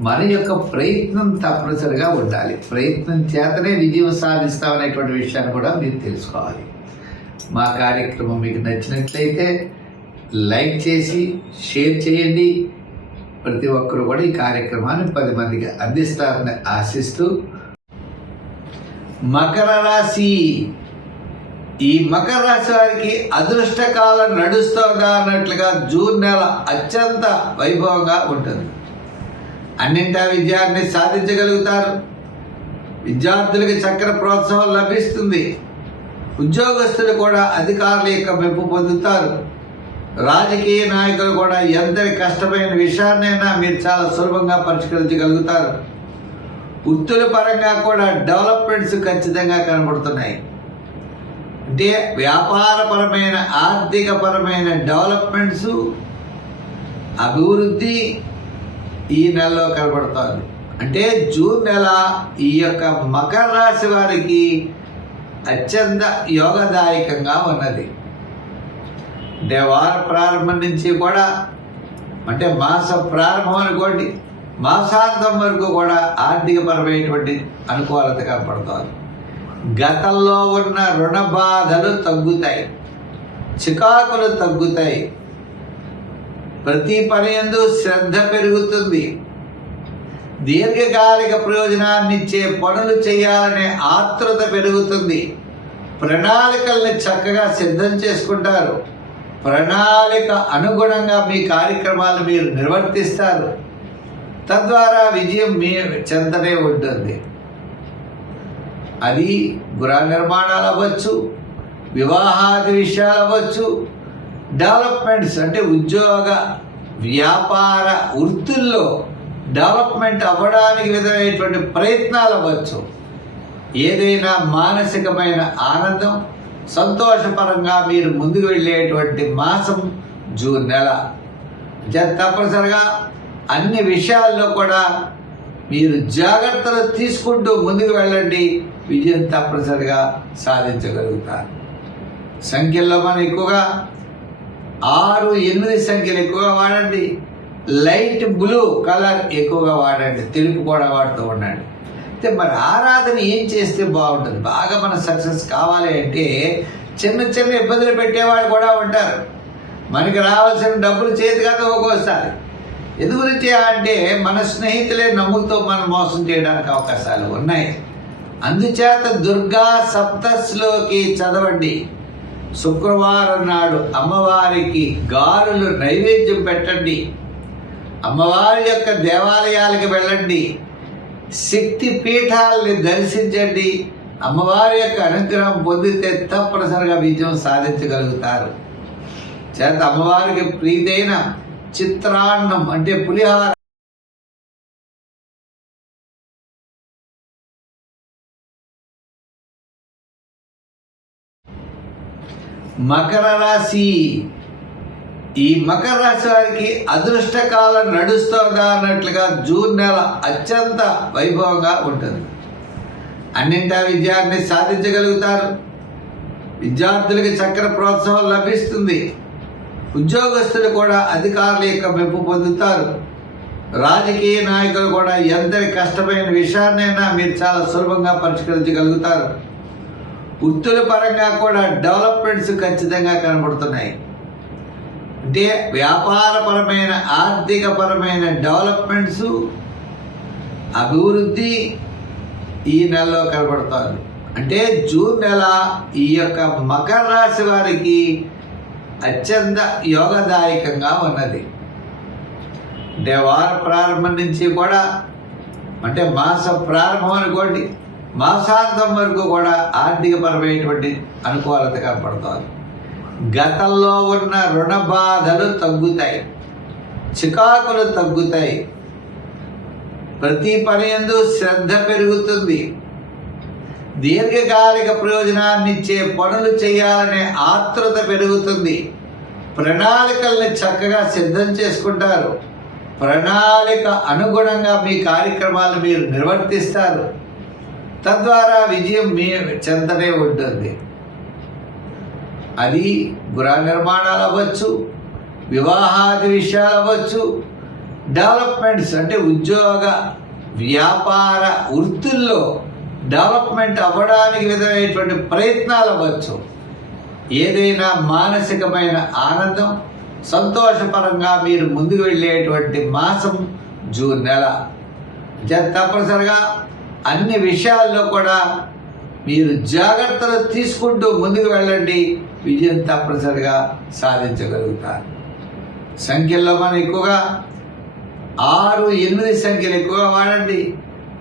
మన యొక్క ప్రయత్నం తప్పనిసరిగా ఉండాలి. ప్రయత్నం చేతనే విజయం సాధిస్తామనేటువంటి విషయాన్ని కూడా మీరు తెలుసుకోవాలి. మా కార్యక్రమం మీకు నచ్చినట్లయితే లైక్ చేసి షేర్ చేయండి. ప్రతి ఒక్కరు కూడా ఈ కార్యక్రమాన్ని పది మందికి అందిస్తారని ఆశిస్తూ మకర రాశి. ఈ మకర రాశి వారికి అదృష్టకాలం నడుస్తుందా అన్నట్లుగా జూన్ నెల అత్యంత వైభవంగా ఉంటుంది. అన్నింటా విజయాన్ని సాధించగలుగుతారు. విద్యార్థులకు చక్కెర ప్రోత్సాహం లభిస్తుంది. ఉద్యోగస్తులు కూడా అధికారుల యొక్క మెప్పు పొందుతారు. రాజకీయ నాయకులు కూడా ఎంతటి కష్టమైన విషయాన్నైనా మీరు చాలా సులభంగా పరిష్కరించగలుగుతారు. వృత్తుల పరంగా కూడా డెవలప్మెంట్స్ ఖచ్చితంగా కనబడుతున్నాయి. అంటే వ్యాపారపరమైన ఆర్థికపరమైన డెవలప్మెంట్స్ అభివృద్ధి ఈ నెలలో కనబడతారు. అంటే జూన్ నెల ఈ యొక్క మకర రాశి వారికి అత్యంత యోగదాయకంగా ఉన్నది. అంటే వార ప్రారంభం నుంచి కూడా అంటే మాస ప్రారంభం అనుకోండి మాసాంతం వరకు కూడా ఆర్థికపరమైనటువంటి అనుకూలత కనపడుతుంది. గతంలో ఉన్న రుణ బాధలు తగ్గుతాయి. చికాకులు తగ్గుతాయి. ప్రతి పని ఎందు శ్రద్ధ పెరుగుతుంది. దీర్ఘకాలిక ప్రయోజనాన్ని ఇచ్చే పనులు చేయాలనే ఆతృత పెరుగుతుంది. ప్రణాళికల్ని చక్కగా సిద్ధం చేసుకుంటారు. ప్రణాళిక అనుగుణంగా మీ కార్యక్రమాలు మీరు నిర్వర్తిస్తారు. తద్వారా విజయం మీ చెంతనే ఉంటుంది. అది గృహ నిర్మాణాలు అవ్వచ్చు వివాహాది విషయాలు అవ్వచ్చు డెవలప్మెంట్స్ అంటే ఉద్యోగ వ్యాపార వృత్తుల్లో డెవలప్మెంట్ అవ్వడానికి విధమైనటువంటి ప్రయత్నాలు అవ్వచ్చు. ఏదైనా మానసికమైన ఆనందం సంతోషపరంగా మీరు ముందుకు వెళ్ళేటువంటి మాసం జూన్ నెల. జ- తప్పనిసరిగా అన్ని విషయాల్లో కూడా మీరు జాగ్రత్తలు తీసుకుంటూ ముందుకు వెళ్ళండి. విజయం తప్పనిసరిగా సాధించగలుగుతారు. సంఖ్యల్లో మనం ఎక్కువగా ఆరు ఎనిమిది సంఖ్యలు ఎక్కువగా వాడండి. లైట్ బ్లూ కలర్ ఎక్కువగా వాడండి. తెలుపు కూడా వాడుతూ ఉండండి. అయితే మరి ఆరాధన ఏం చేస్తే బాగుంటుంది? బాగా మన సక్సెస్ కావాలి అంటే చిన్న చిన్న ఇబ్బందులు పెట్టేవాళ్ళు కూడా ఉంటారు. మనకి రావాల్సిన డబ్బులు చేతికి ఒక్కోసారి. ఎందు గురించి అంటే మన స్నేహితులే నమ్ముతో మనం మోసం చేయడానికి అవకాశాలు ఉన్నాయి. అందుచేత దుర్గా సప్తస్లోకి చదవండి. శుక్రవారం నాడు అమ్మవారికి గారులు నైవేద్యం పెట్టండి. అమ్మవారి యొక్క దేవాలయాలకు వెళ్ళండి. శక్తి పీఠాలని దర్శించండి. అమ్మవారి యొక్క అనుగ్రహం పొందితే తప్పనిసరిగా విజయం సాధించగలుగుతారు. చేత అమ్మవారికి ప్రీతైన చిత్రాన్నం అంటే పులిహార మకర రాశి. ఈ మకర రాశి వారికి అదృష్టకాలం నడుస్తోందా అన్నట్లుగా జూన్ నెల అత్యంత వైభవంగా ఉంటుంది. అన్నింటా విజయాన్ని సాధించగలుగుతారు. విద్యార్థులకి చక్కెర ప్రోత్సాహం లభిస్తుంది. ఉద్యోగస్తులు కూడా అధికారుల యొక్క మెప్పు పొందుతారు. రాజకీయ నాయకులు కూడా ఎంతటి కష్టమైన విషయాన్నైనా మీరు చాలా సులభంగా పరిష్కరించగలుగుతారు. వృత్తుల పరంగా కూడా డెవలప్మెంట్స్ ఖచ్చితంగా కనబడుతున్నాయి. అంటే వ్యాపారపరమైన ఆర్థికపరమైన డెవలప్మెంట్స్ అభివృద్ధి ఈ నెలలో కనబడుతోంది. అంటే జూన్ నెల ఈ యొక్క మకర రాశి వారికి అత్యంత యోగదాయకంగా ఉన్నది. అంటే వార ప్రారంభం నుంచి కూడా అంటే మాస ప్రారంభం అనుకోండి మాసాంతం వరకు కూడా ఆర్థికపరమైనటువంటి అనుకూలత కనపడుతుంది. గతంలో ఉన్న రుణ బాధలు తగ్గుతాయి. చికాకులు తగ్గుతాయి. ప్రతి పని ఎందు శ్రద్ధ పెరుగుతుంది. దీర్ఘకాలిక ప్రయోజనాన్ని ఇచ్చే పనులు చేయాలనే ఆతృత పెరుగుతుంది. ప్రణాళికల్ని చక్కగా సిద్ధం చేసుకుంటారు. ప్రణాళిక అనుగుణంగా మీ కార్యక్రమాలు మీరు నిర్వర్తిస్తారు. తద్వారా విజయం మీ చెంతనే ఉంటుంది. అది గృహ నిర్మాణాలు అవ్వచ్చు వివాహాది విషయాలు అవ్వచ్చు డెవలప్మెంట్స్ అంటే ఉద్యోగ వ్యాపార వృత్తుల్లో డెవలప్మెంట్ అవ్వడానికి విధమైనటువంటి ప్రయత్నాలు అవ్వచ్చు. ఏదైనా మానసికమైన ఆనందం సంతోషపరంగా మీరు ముందుకు వెళ్ళేటువంటి మాసం జూన్ నెల. జ- తప్పనిసరిగా అన్ని విషయాల్లో కూడా మీరు జాగ్రత్తలు తీసుకుంటూ ముందుకు వెళ్ళండి. విజయం తప్పనిసరిగా సాధించగలుగుతారు. సంఖ్యల్లో మనం ఎక్కువగా ఆరు ఎనిమిది సంఖ్యలు ఎక్కువగా వాడండి.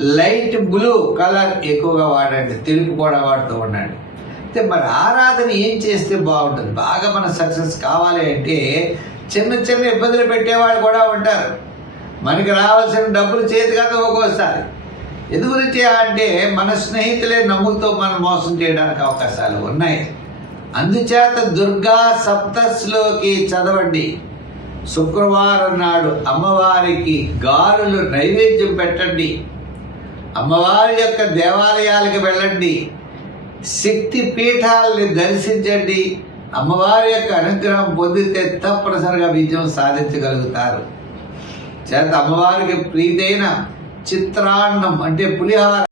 లైట్ బ్లూ కలర్ ఎక్కువగా వాడండి. తెలుపు కూడా వాడుతూ ఉండండి. అయితే మరి ఆరాధన ఏం చేస్తే బాగుంటుంది? బాగా మన సక్సెస్ కావాలి అంటే చిన్న చిన్న ఇబ్బందులు పెట్టేవాళ్ళు కూడా ఉంటారు. మనకి రావాల్సిన డబ్బులు చేతికి ఒక్కోసారి. ఎందు అంటే మన స్నేహితులే నమ్ములతో మనం మోసం చేయడానికి అవకాశాలు ఉన్నాయి. అందుచేత దుర్గా సప్తస్లోకి చదవండి. శుక్రవారం నాడు అమ్మవారికి గారులు నైవేద్యం పెట్టండి. అమ్మవారి యొక్క దేవాలయాలకు వెళ్ళండి. శక్తి పీఠాలని దర్శించండి. అమ్మవారి యొక్క అనుగ్రహం పొందితే తప్పనిసరిగా విజయం సాధించగలుగుతారు. చేత అమ్మవారికి ప్రీతైన చిత్రాన్నం అంటే పులిహార